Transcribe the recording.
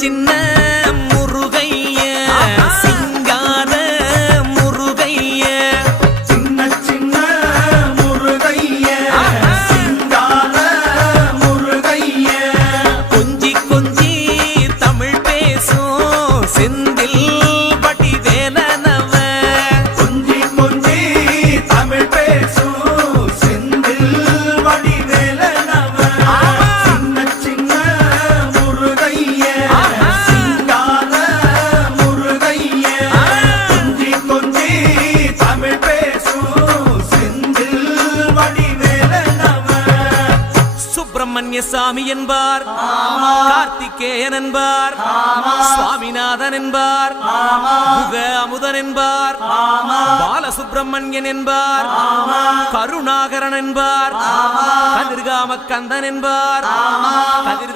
சின்ன முருகைய சிங்கார முருகைய சின்ன சின்ன முருகைய சிங்கார முருகைய கொஞ்சி கொஞ்சி தமிழ் பேசும் செந்தில் வடிவேலனவ கொஞ்சி கொஞ்சி தமிழ் பேசும் செந்தில் வடிவேலனவ சின்ன சின்ன முருகைய சிங்கார முருகைய கொஞ்சி கொஞ்சி தமிழ் பேசும் செந்தில் வடிவேலனவ சுப்பிரமணிய சாமி என்பார், கார்த்திகேயன் என்பார், சுவாமிநாதன் என்பார், முக அமுதன் என்பார், பாலசுப்பிரமணியன் என்பார், கருணாகரன் என்பார், கதிர்காம கந்தன் என்பார்,